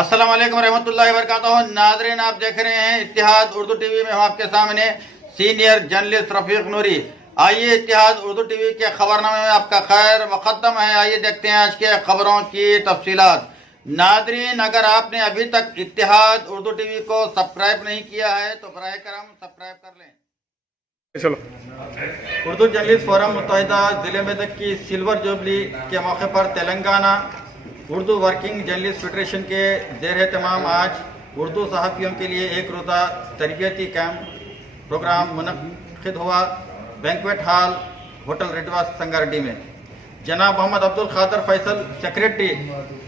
अस्सलाम वालेकुम रहमतुल्लाहि व बरकातहू। नाज़रीन, आप देख रहे हैं इत्तिहाद उर्दू टीवी में। हम आपके सामने सीनियर जर्नलिस्ट रफीक नूरी। आइए इत्तिहाद उर्दू टीवी के खबरनामे में आपका खैर मुक़द्दम है। आइए देखते हैं आज के खबरों की तफसीलात। नाज़रीन, अगर आपने अभी तक इत्तिहाद उर्दू टीवी को सब्सक्राइब नहीं किया है तो बराए करम सब्सक्राइब कर लें। चलो। उर्दू जर्नलिस्ट फोरम मुत्तहिदा ज़िले मेदक की सिल्वर जुबली के मौके पर Telangana Urdu working journalist federation के ज़ेर तमाम आज उर्दू सहाफ़ियों के लिए एक रोज़ा तरबियती कैंप प्रोग्राम मुनक़िद हुआ बैंक्वेट हॉल होटल रेडवा संगारेड्डी में। जनाब मोहम्मद अब्दुल क़ादिर फैसल सेक्रेटरी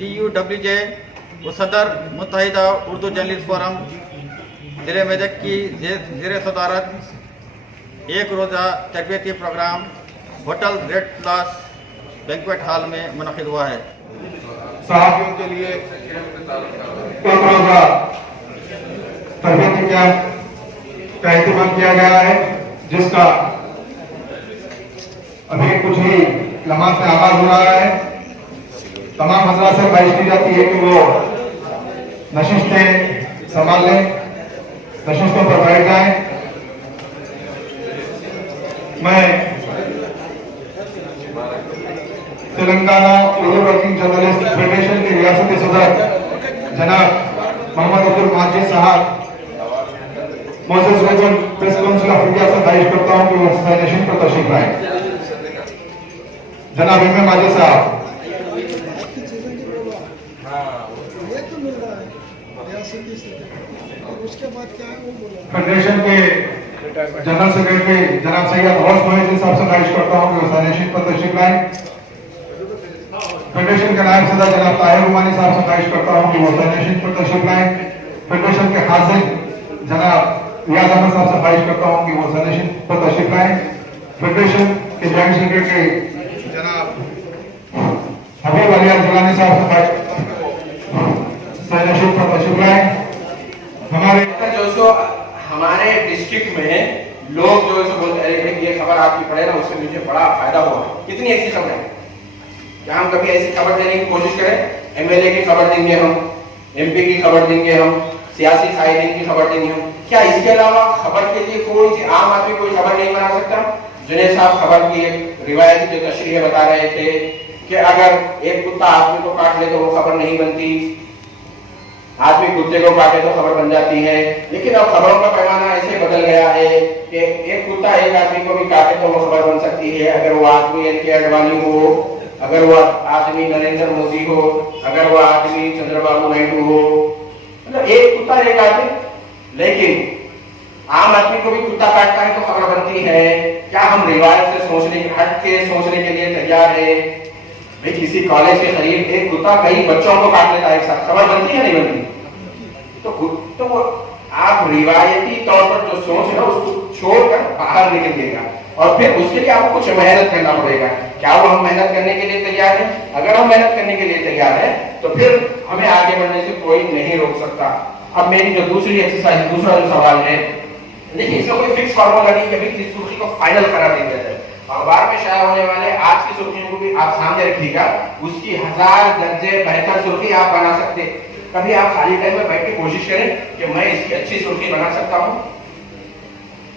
TUWJ व सदर मुत्तहिदा उर्दू जर्नलिस्ट फोरम ज़िले मेदक की ज़ेर सदारत एक रोज़ा तरबियती program hotel red plus banquet hall में मुनक़िद हुआ है। सहाफियों के लिए एक रोजा तरबियती कैंप का इंतजाम किया गया है, जिसका अभी कुछ ही लम्हात में आगाज हो रहा है। तमाम हजरात से ख्वाहिश की जाती है कि वो नशिस्तें संभाल लें, नशिस्तों पर बैठ जाएं। मैं Telangana Urdu working journalist federation के रियासती सदर जनाब मोहम्मद अब्दुल माजिद साहब मोसेस region press council of India से ख्वाहिश करता हूं कि वो साइनेशन पर तशरीफ लाएं। जनाब इमाम माजिद साहब। फेडरेशन के जनरल सेक्रेटरी जनाब सैयद गौस मोहिद्दीन साहब से ख्वाहिश करता हूं कि वो साइनेशन पर तशरीफ लाएं। फेडरेशन के नायब सदर जनाब ताहिर रुमानी साहब से ख्वाहिश करता हूं कि वो साइनेशन पर तशरीफ लाएं। फेडरेशन के हाजिर जनाब रियाज अहमद साहब से ख्वाहिश करता हूं कि वो साइनेशन पर तशरीफ लाएं। फेडरेशन के जॉइंट सेक्रेटरी जनाब हबीब अली जिलानी साहब से ख्वाहिश करता हूं कि वो साइनेशन पर तशरीफ लाएं। हमारे डिस्ट्रिक्ट में लोग जो है बोलते हैं कि ये खबर आपकी पढ़े ना, उससे मुझे बड़ा फायदा हुआ। कितनी ऐसी खबर है, क्या हम कभी ऐसी खबर देने की कोशिश करें? MLA की खबर देंगे हम, MP की खबर देंगे हम, सियासी कायदीन की खबर देंगे हम। क्या इसके अलावा खबर के लिए कोई सी आम आदमी कोई खबर नहीं बना सकता? जुनैद साहब खबर की एक रिवायती जो तशरीह बता रहे थे कि अगर एक कुत्ता आदमी को काट ले तो वो खबर नहीं बनती, आदमी कुत्ते को काटे तो खबर बन जाती है। लेकिन अब खबरों का पैमाना ऐसे बदल गया है कि एक कुत्ता एक आदमी को भी काटे तो वो खबर बन सकती है। अगर वो आदमी एल के अडवाणी हो, अगर वो आदमी नरेंद्र मोदी हो, अगर वो आदमी चंद्रबाबू नायडू हो, मतलब एक कुत्ता एक आदमी। लेकिन आम आदमी को भी कुत्ता काटता है तो खबर बनती है। क्या हम रिवायत से सोचने हट के सोचने के लिए तैयार है? भाई किसी कॉलेज के करीब एक कुत्ता कई बच्चों को काट लेता है एक साथ, खबर बनती है नहीं बनती? तो आप रिवायती तौर पर जो सोच है उसको छोड़कर बाहर निकलिएगा और फिर उसके लिए आपको कुछ मेहनत करना पड़ेगा। क्या वो हम मेहनत करने के लिए तैयार है? अगर हम मेहनत करने के लिए तैयार है तो फिर हमें आगे बढ़ने से कोई नहीं रोक सकता। अब मेरी जो दूसरी एक्सरसाइज, दूसरा जो सवाल है, देखिए इसमें कोई फिक्स फॉर्मूला नहीं कभी किस सुर्खी को फाइनल करार दे दिया जाए। अखबार में शाया होने वाले आज की सुर्खियों को भी आप सामने रखिएगा, उसकी 1000 दर्जे बेहतर सुर्खी आप बना सकते। कभी आप खाली टाइम में बैठ के कोशिश करें कि मैं इसकी अच्छी सुर्खी बना सकता हूं।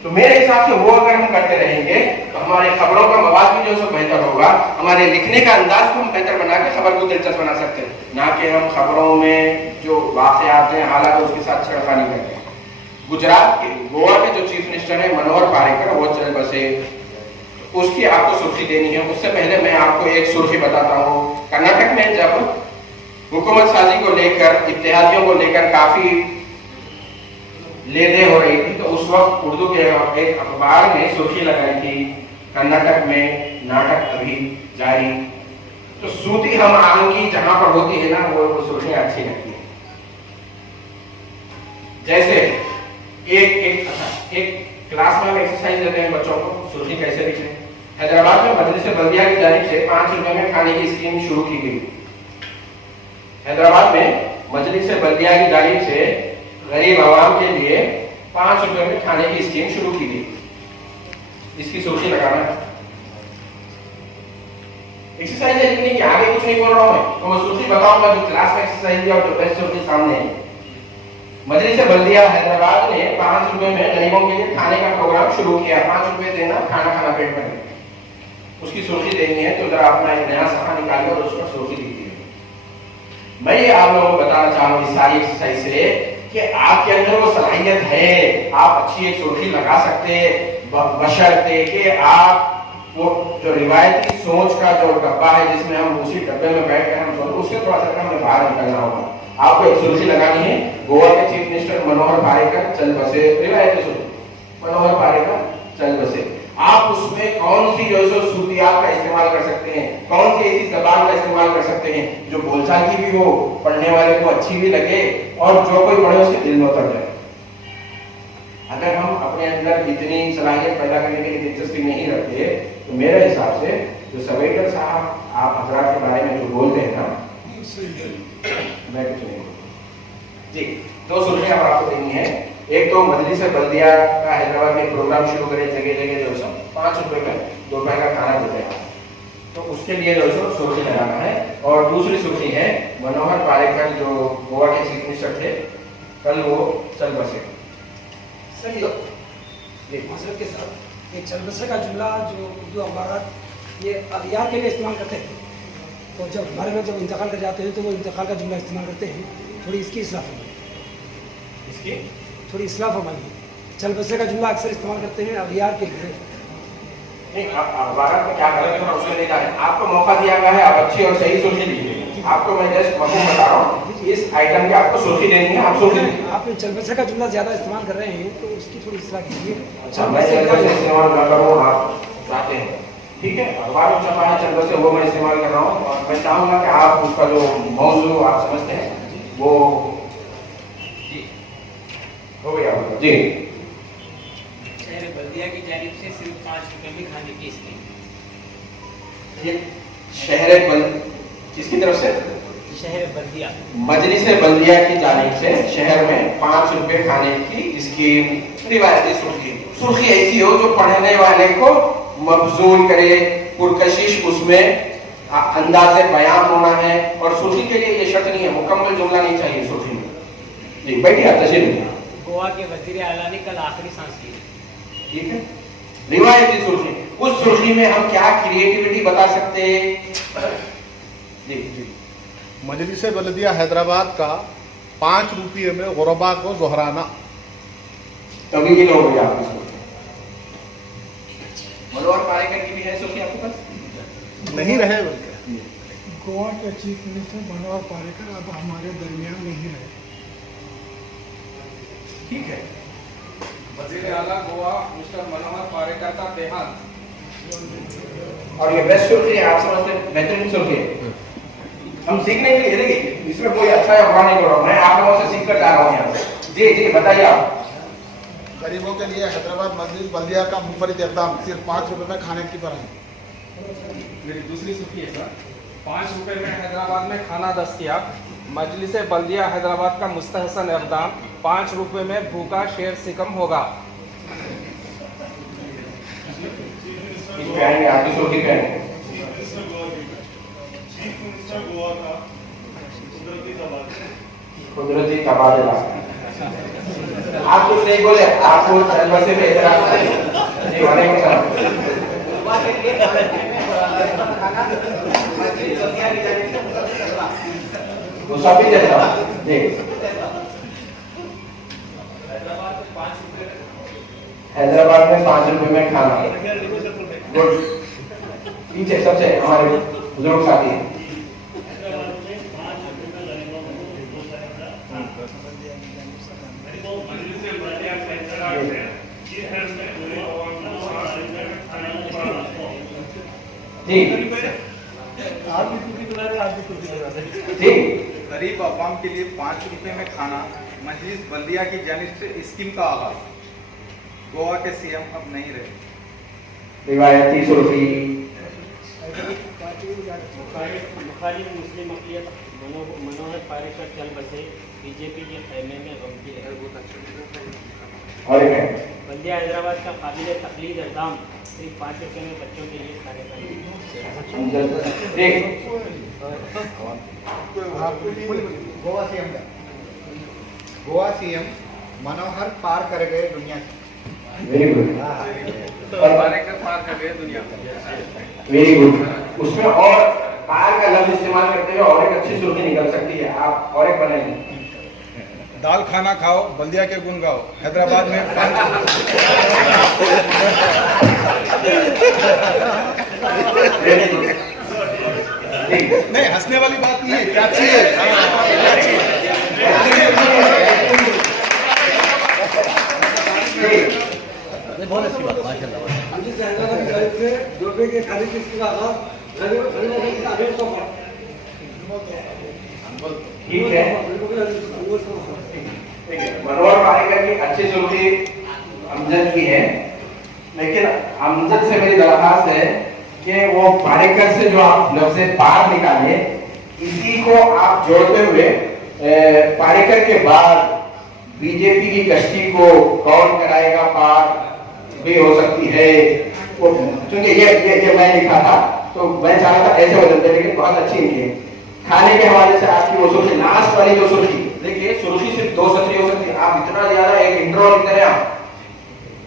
तो मेरे हिसाब से वो अगर हम करते रहेंगे तो हमारे खबरों का मवाद भी जो है बेहतर होगा, हमारे लिखने का अंदाज को हम बेहतर बना के खबर को दिलचस्प बना सकते हैं, ना कि हम खबरों में जो वाकयात हैं हालात उसके साथ छेड़खानी करते हैं। गुजरात के गोवा के जो चीफ मिनिस्टर है मनोहर पारिकर, वो चल बसे, उसकी आपको सुर्खी देनी है। उससे पहले मैं आपको एक सुर्खी बताता हूँ। कर्नाटक में जब हुकूमत साजी को लेकर, इत्तेहादियों को लेकर काफी लेदे हो रही थी तो उस वक्त उर्दू के एक अखबार ने सुर्खी लगाई थी, कर्नाटक में नाटक अभी जारी। तो सूती हम आम की जहां पर होती है ना वो सुर्खियां अच्छी लगती है। जैसे एक क्लास में हम एक्सरसाइज देते हैं बच्चों को, सुर्खी कैसे लिखें। हैदराबाद में मजलिस बल्दिया की जानिब से 5 रुपए में खाने की स्कीम शुरू की गई। हैदराबाद में मजलिस बल्दिया की जानिब से गरीब आवाम के लिए 5 रुपए में खाने की स्कीम शुरू की गई। इसकी सुर्खी लगाना एक्सरसाइज है लेकिन कि आगे कुछ नहीं बोल रहा हूं मैं, तो मैं सुर्खी बताऊंगा जो क्लास में एक्सरसाइज है और जो बेस्ट सुर्खी सामने है। मजलिस बल्दिया हैदराबाद ने 5 रुपए में गरीबों के लिए खाने का प्रोग्राम शुरू किया। 5 रुपए देना, खाना खाना पेट भर। उसकी सुर्खी देनी है तो जरा अपना एक नया सफा निकालिए और उसका सुर्खी दीजिए। मैं ये आप लोगों को बताना चाह रहा हूँ इस सारी एक्सरसाइज से कि आपके अंदर वो सलाहियत है, आप अच्छी एक सुर्खी लगा सकते हैं बशर्ते कि आप वो जो रिवायती सोच का जो डब्बा है जिसमें हम उसी डब्बे में बैठ कर हम सोचते उससे थोड़ा सा हमें बाहर निकलना होगा। आपको एक सुर्खी लगानी है, गोवा के चीफ मिनिस्टर मनोहर पारिकर चल बसे, रिवायती सुर्खी मनोहर पारिकर चल बसे। आप उसमें कौन सी जो है सूतियात का इस्तेमाल कर सकते हैं, कौन सी ऐसी जबान का इस्तेमाल कर सकते हैं जो बोलचाल की भी हो, पढ़ने वाले को अच्छी भी लगे और जो कोई पढ़े उसके दिल में उतर जाए। अगर हम अपने अंदर इतनी सलाहियत पैदा करने के लिए दिलचस्पी नहीं रखते तो मेरे हिसाब से जो सवेकर साहब आप हजरात के बारे में जो बोलते हैं ना, मैं कुछ नहीं बोलता जी। 2 सुर्खियां आपको देनी है। एक तो मजलिस बल्दिया का हैदराबाद में प्रोग्राम शुरू करे, जगह जगह जो सब 5 रुपए में दोपहर का खाना देते हैं, तो उसके लिए जो सुर्खी लगाना है। और दूसरी सुर्खी है मनोहर पारिकर जो गोवा के चीफ मिनिस्टर थे, कल वो चल बसे। सही मसरत के साथ एक चल बसे का जुमला जो उर्दू अखबार ये अगयार के लिए इस्तेमाल करते हैं, तो जब हमारे लोग जब इंतकाल कर जाते हैं तो वो इंतकाल का जुमला इस्तेमाल करते हैं। थोड़ी इसकी इस्लाह फरमाइए, इसकी थोड़ी इस्लाह फरमाइए। चल बसे का जुमला अक्सर इस्तेमाल करते हैं अगयार के लिए। नहीं, अखबार में क्या करेंगे थोड़ा उसमें नहीं जाने। आपको मौका दिया गया है, आप अच्छी और सही सुर्खी दीजिए। आपको मैं जस्ट मफहूम बता रहा हूँ, इस आइटम की आपको सुर्खी देनी है, आप सुर्खी दीजिए। आप चल बसे का जुमला ज्यादा इस्तेमाल कर रहे हैं तो उसकी थोड़ी इस्लाह कीजिए। अच्छा, मैं चल बसे इस्तेमाल ना करूँ, आप चाहते हैं, ठीक है। अखबार में छपा है चल बसे, वो मैं इस्तेमाल कर रहा हूँ और मैं चाहूँगा कि आप उसका जो मौजू आप समझते हैं वो हो गया जी। शहर बल्दिया की जानिब से सिर्फ 5 रुपए में खाने की स्कीम। ये शहर किसकी तरफ से? शहर बल्दिया मजलिस बल्दिया की जानिब से शहर में 5 रुपए खाने की स्कीम, रिवायती सुर्खी। सुर्खी ऐसी हो जो पढ़ने वाले को मबजूल करे, पुरकशिश उसमें अंदाज़े बयान होना है। और सुर्खी के लिए ये शर्त नहीं है, मुकम्मल जुमला नहीं चाहिए सुर्खी में। जी बैठिए, तशरीफ। गोवा के वजीर आला ने कल आखिरी सांस ली, ठीक है। रिवायती सुर्खी, उस सुर्खी में हम क्या क्रिएटिविटी बता सकते हैं जी जी। मजलिस बल्दिया हैदराबाद का 5 रुपये में गुरबा को दोहराना। तभी ये लोग आपकी सुर्खी। मनोहर पारिकर की भी है सुर्खी आपके पास? नहीं रहे बल्कि गोवा के चीफ मिनिस्टर मनोहर पारिकर अब हमारे दरमियान नहीं रहे। ठीक है। वजीर आला गोवा मिस्टर मनोहर पारिकर का देहांत। और ये बेस्ट सुर्खी है, आप समझते हैं बेहतरीन सुर्खी है। हम सीखने के लिए देखिए, इसमें कोई अच्छा या बुरा नहीं बोल रहा हूँ, मैं आप लोगों से सीख कर जा रहा हूँ यहाँ से। जी जी बताइए आप। गरीबों के लिए हैदराबाद मजलिस बल्दिया का मुनफरिद इक़दाम, सिर्फ 5 रुपए में खाने की फराहमी। मेरी दूसरी सुर्खी है सर, 5 रुपए में हैदराबाद में खाना दस्तयाब। मजलिस बल्दिया हैदराबाद का मुस्तहसन इक़दाम, 5 रुपए में भूखा शेर सिकम होगा। इस पे आएंगे, आपकी सुर्खी पे आएंगे। कुदरती तबादला। आप कुछ नहीं बोले, आपको बसे पे इतराज है। जी वालेकुम सलाम। मुसाफिर जैसा जी। हैदराबाद में 5 रुपए में खाना। गुड। पीछे सबसे हमारे बुजुर्ग साथी हैं। जी जी। गरीब अवाम के लिए 5 रुपए में खाना, मजलिस बल्दिया की जानिब से स्कीम का आगाज। गोवा के सीएम अब नहीं रहे। रिवायती सुर्खी। मुखालिफ मुस्लिम अक़लियत मनोहर पारिकर चल बसे, बीजेपी के खैमे में गम की लहर। और एक है बल्दिया हैदराबाद का काबिल तकलीद इक़दाम, सिर्फ 5 रुपये में बच्चों के लिए खाने का गोवा सीएम मनोहर पार कर गए दुनिया की। Very good. पार कर गए दुनिया। Very good. उसमें और पार का लफ्ज इस्तेमाल करते हुए और एक अच्छी सुर्खी निकल सकती है, आप और एक बनाइए। दाल खाना खाओ, बल्दिया के गुण गाओ। हैदराबाद में नहीं, हंसने वाली बात नहीं है, क्या चाहिए? बहुत अच्छी बात, माशाल्लाह। हम जिस हैदराबाद की गरीब से 2 रुपये के खाने की इसका आगाज ठीक है। मनोहर पारेकर की अच्छी सुर्खी अमजद की है, लेकिन अमजद से मेरी दरख्वास्त है कि वो पारेकर से जो आप लफ्ज़ पार निकालिए, इसी को आप जोड़ते हुए पारेकर के बाद बीजेपी की कश्ती को कौन कराएगा पार भी हो सकती है। क्योंकि ये मैं लिखा था, तो मैं चाहता था ऐसे बदलते, लेकिन बहुत अच्छी नहीं है। खाने के हवाले से आपकी वो सुर्खी, लास्ट वाली जो सुर्खी, देखिए सुर्खी सिर्फ 2 सत्री हो सकती है। आप इतना ज्यादा एक इंट्रो लिखते हैं आप,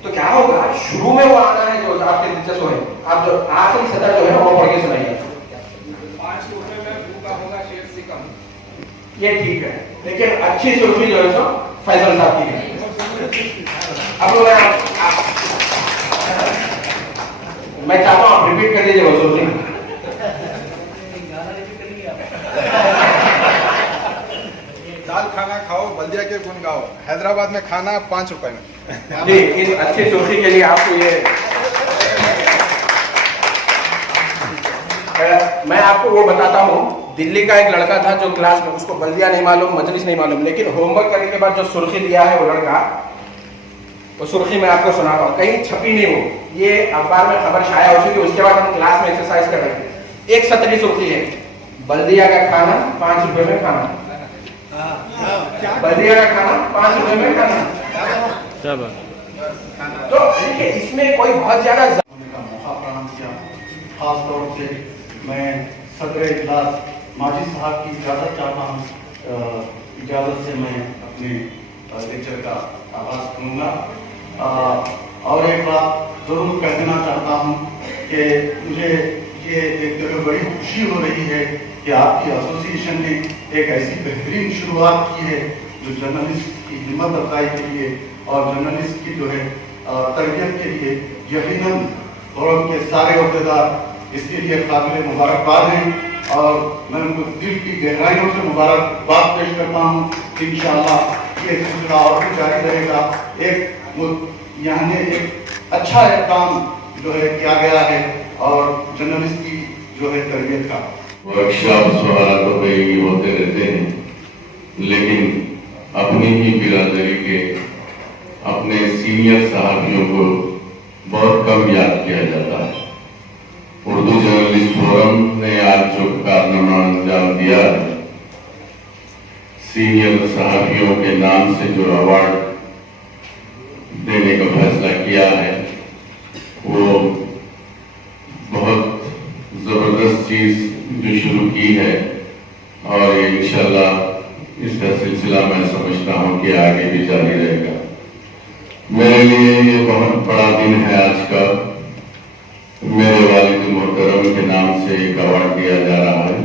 तो क्या होगा, शुरू में वो आना है जो आपके दिलचस्प है, आप जो आखिरी सतर जो है ना वो पढ़ के सुनाइए। 5 रुपये में भूखा होगा शेर सिकम। ये ठीक है, लेकिन अच्छी सुर्खी जो है सो फैसल साहब की है। अब मैं चाहता हूँ आप रिपीट कर दीजिए वो सुर्खी। दाल खाना खाओ, बल्दिया के गुण गाओ। हैदराबाद में खाना 5 रुपए में। जी, इस अच्छी सुर्खी के लिए आपको ये मैं आपको वो बताता हूँ। दिल्ली का एक लड़का था जो क्लास में, उसको बल्दिया नहीं मालूम, मजलिस नहीं मालूम, लेकिन होमवर्क करने के बाद जो सुर्खी दिया है वो लड़का, वो सुर्खी मैं आपको सुनाता हूँ, कहीं छपी नहीं हो, ये अखबार में खबर छाया हो चुकी। उसके बाद हम क्लास में एक्सरसाइज कर रहे थे। एक सतरी सुर्खी है, बल्दिया का खाना 5 रुपए में खाना। बल्दिया का खाना 5 रुपए में खाना। तो देखिए इसमें कोई बहुत ज्यादा मौका प्रदान किया। खास तौर से मैं सदर इजलास माजी साहब की इजाज़त चाहता हूँ। इजाज़त से मैं अपने लेक्चर का आगाज करूँगा। और एक बात ज़रूर कह देना चाहता हूँ कि मुझे ये एक बड़ी खुशी हो रही है कि आपकी एसोसिएशन ने एक ऐसी बेहतरीन शुरुआत की है जो जर्नलिस्ट की हिम्मत अफजाई के लिए और जर्नलिस्ट की जो है तरबियत के लिए यकीनन गौरव के सारे अहदेदार इसके लिए काबिल मुबारकबाद हैं। और मैं उनको दिल की गहराइयों से मुबारकबाद पेश करता हूँ। इंशाअल्लाह ये सिलसिला और भी जारी रहेगा। यहाँ ने एक अच्छा काम जो है किया गया है और जर्नलिस्ट की जो है तरबियत का वर्कशॉप सवाल होते रहते हैं, लेकिन अपनी ही बिरादरी के अपने सीनियर साहबियों को बहुत कम याद किया जाता है। उर्दू जर्नलिस्ट फोरम ने आज जो कारनामा अंजाम दिया है, सीनियर साहबियों के नाम से जो अवार्ड देने का फैसला किया है, वो बहुत जबरदस्त चीज जो शुरू की है और इंशाल्लाह इसका सिलसिला मैं समझता हूँ कि आगे भी जारी रहेगा। मेरे लिए ये बहुत बड़ा दिन है आज का। मेरे वालिद मोहतरम के नाम से एक अवार्ड दिया जा रहा है।